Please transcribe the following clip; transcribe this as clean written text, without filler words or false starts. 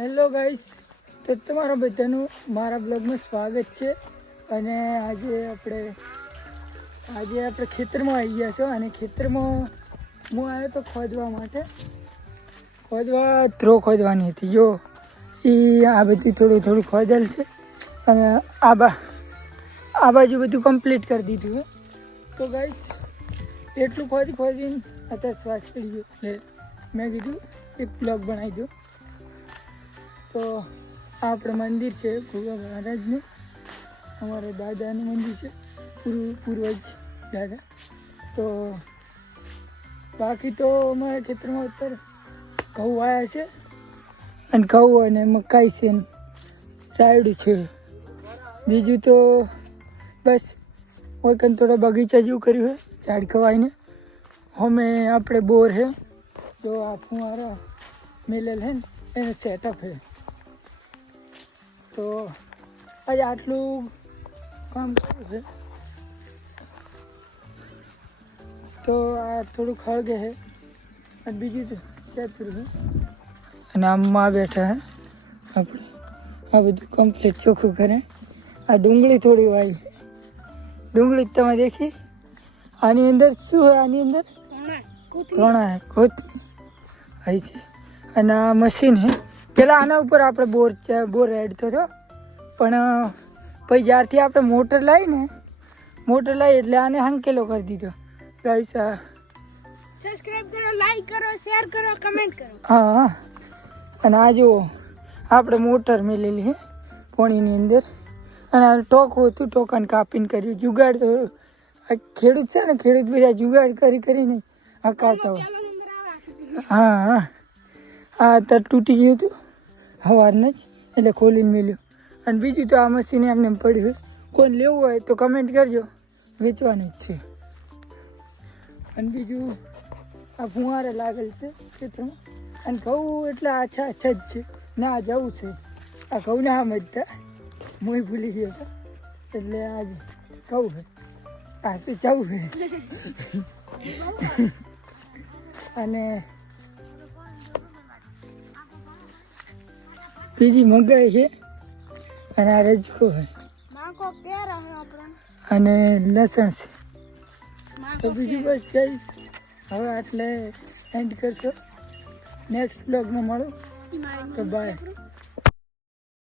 Hello guys, તો તમારા બધાનું મારા બ્લોગમાં સ્વાગત છે. અને આજે આપણે ખેતરમાં આવી ગયા છો. અને ખેતરમાં હું આવ્યો તો ખોદવા માટે. થ્રો ખોદવાની હતી. જો એ આ બધી થોડું ખોદેલ છે. અને આ બાજુ બધું કમ્પ્લીટ કરી દીધું છે. તો ગાઈસ એટલું ખોદીને અત્યારે શ્વાસ ચડી ગયો એટલે મેં કીધું એક બ્લોગ બનાવી દઉં. તો આપણે મંદિર છે ભોગા મહારાજનું, અમારા દાદાનું મંદિર છે, પૂર્વજ દાદા. તો બાકી તો અમારા ખેતરમાં અત્યારે ઘઉં આવ્યા છે. અને ઘઉં અને મકાઈ છે ને રાયડું છે. બીજું તો બસ કોઈ થોડો બગીચા જેવું કર્યું છે ઝાડ ખવાઈને. અમે આપણે બોર છે જો આ ફુવારા મેલેલ છે ને એનું સેટઅપ છે. તો આજે આટલું કામ કર્યું છે. તો આ થોડું ખળગે છે અને બીજું તો જતું છે. અને આમાં બેઠા હે આપણે આ બધું કમ્પ્લીટ ચોખ્ખું કરે. આ ડુંગળી થોડી વાઈ, ડુંગળી તમે દેખી. આની અંદર શું હોય? આની અંદર ધોણા હે, કોથમી હોય છે. અને આ મશીન હે. પેલા આના ઉપર આપણે બોર રેડતો હતો, પણ પછી જ્યારથી આપણે મોટર લાવી એટલે આને હંકેલો કરી દીધો. ગાઈસ સબસ્ક્રાઇબ કરો, લાઈક કરો, શેર કરો, કમેન્ટ કરો. હા. અને આ જુઓ આપણે મોટર મેલેલી છે પાણીની અંદર. અને આ ટોકું હતું, ટોકાને કાપીને કર્યું જુગાડ. તો ખેડૂત છે ને, ખેડૂત બધા જુગાડ કરીને હકાવતા હોય. હા અત્યારે તૂટી ગયું હતું સવારને જ, એટલે ખોલીને મેલ્યું. અને બીજું તો આ મશીન એમને પડ્યું હોય. કોઈ લેવું હોય તો કમેન્ટ કરજો, વેચવાનું જ છે. અને બીજું આ ફુવારે લાગેલ છે ખેતરમાં. અને ઘઉં એટલે આછા જ છે. ના જવું છે આ ઘઉંને આમ જ હતા, હું ભૂલી ગયો હતો. એટલે આજ ઘઉં છે, આ શું જવું છે. અને બીજી મગાઈ છે. અને આ રજકો છે અને લસણ છે. તો બીજું બસ ગાઈસ હવે આટલે એન્ડ કરશો. નેક્સ્ટ બ્લોગમાં મળો. તો બાય.